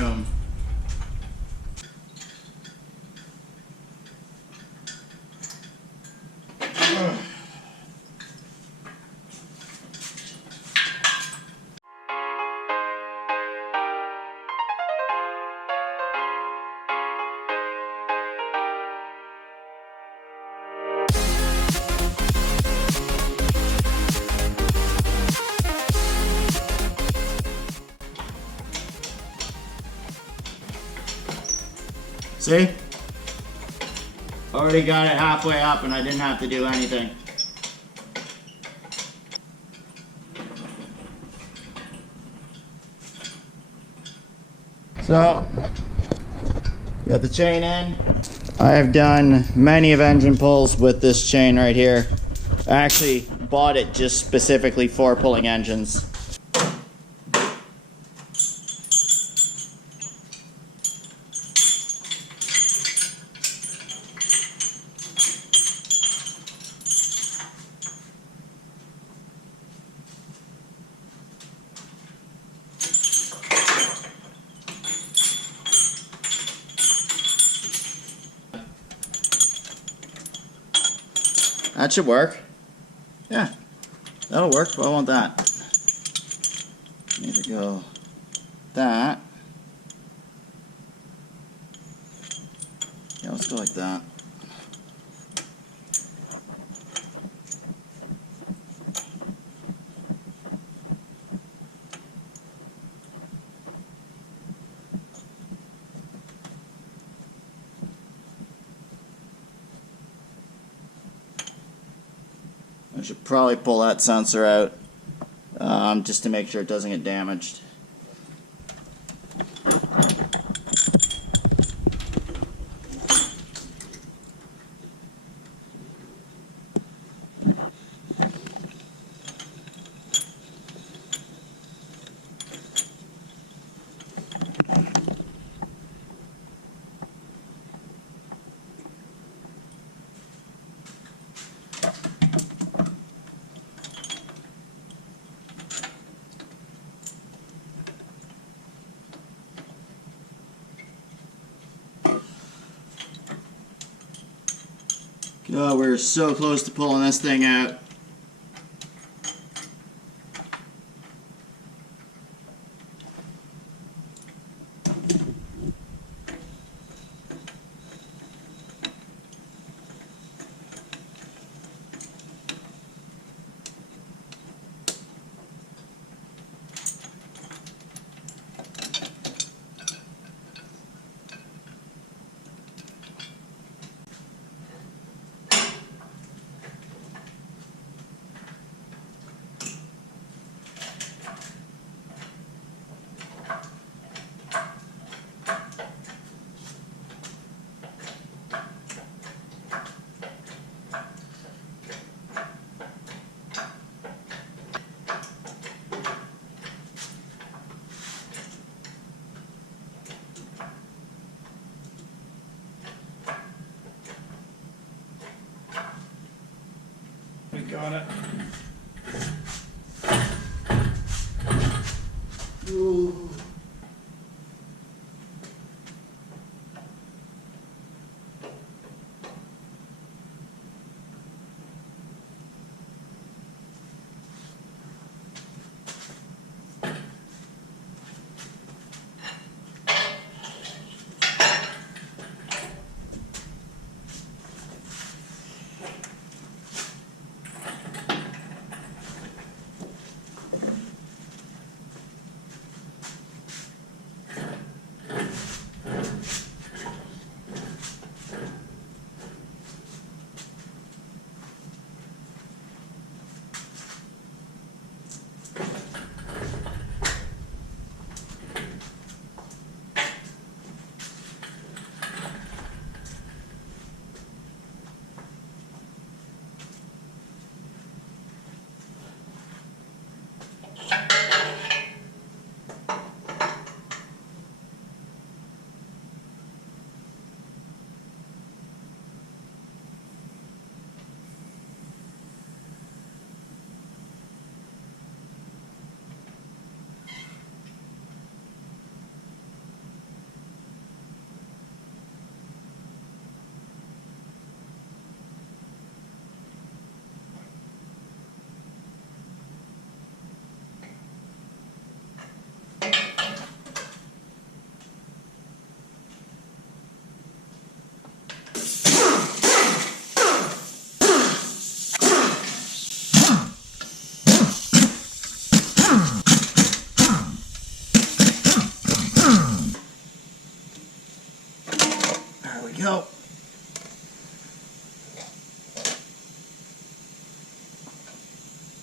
room. See? Already got it halfway up and I didn't have to do anything. So, got the chain in. I have done many of engine pulls with this chain right here. I actually bought it just specifically for pulling engines. That should work. Yeah, that'll work. I want that. Need to go that. Yeah, let's go like that. I should probably pull that sensor out just to make sure it doesn't get damaged. God, we're so close to pulling this thing out. We got it. Ooh.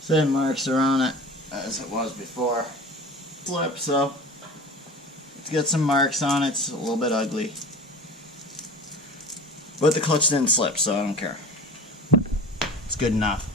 Same marks are on it as it was before. Slip, so it's got some marks on it. It's a little bit ugly. But the clutch didn't slip, so I don't care. It's good enough.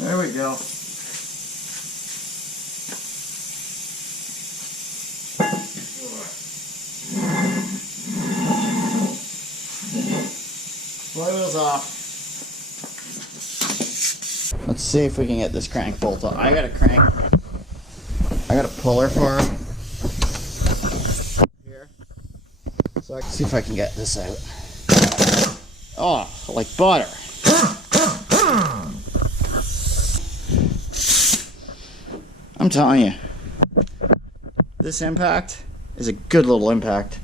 There we go. Flywheel's off. Let's see if we can get this crank bolt off. I got a puller for it here. So I can see if I can get this out. Oh, like butter. I'm telling you, this impact is a good little impact.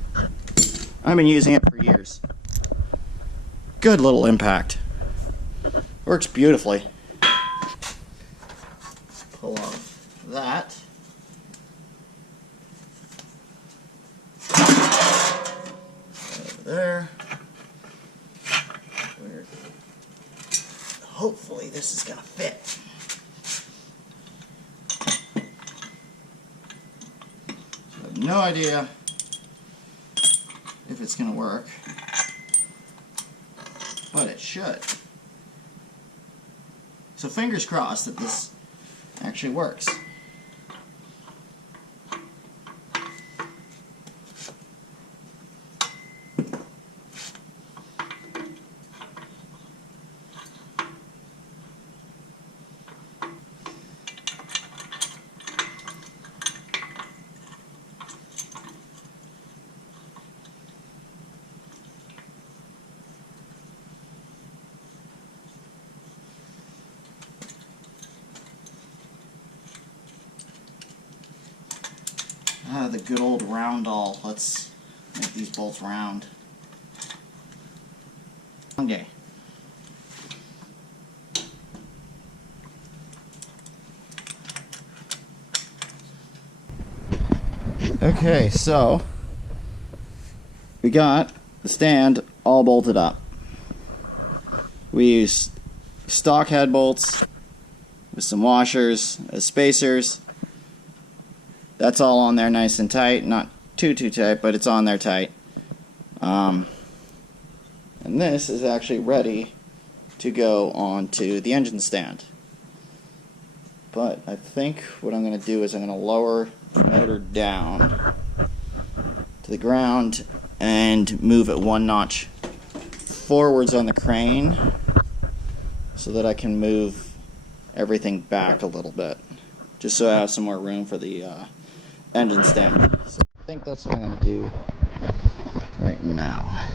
I've been using it for years. Good little impact. Works beautifully. Pull off that. Over there. Hopefully this is gonna fit. No idea if it's going to work, but it should. So fingers crossed that this actually works. The good old round all. Let's make these bolts round. Okay. Okay, so we got the stand all bolted up. We used stock head bolts with some washers as spacers. That's all on there nice and tight, not too tight, but it's on there tight. And this is actually ready to go onto the engine stand. But I think what I'm going to do is I'm going to lower the motor down to the ground and move it one notch forwards on the crane so that I can move everything back a little bit, just so I have some more room for the engine stand. So I think that's what I'm going to do right now.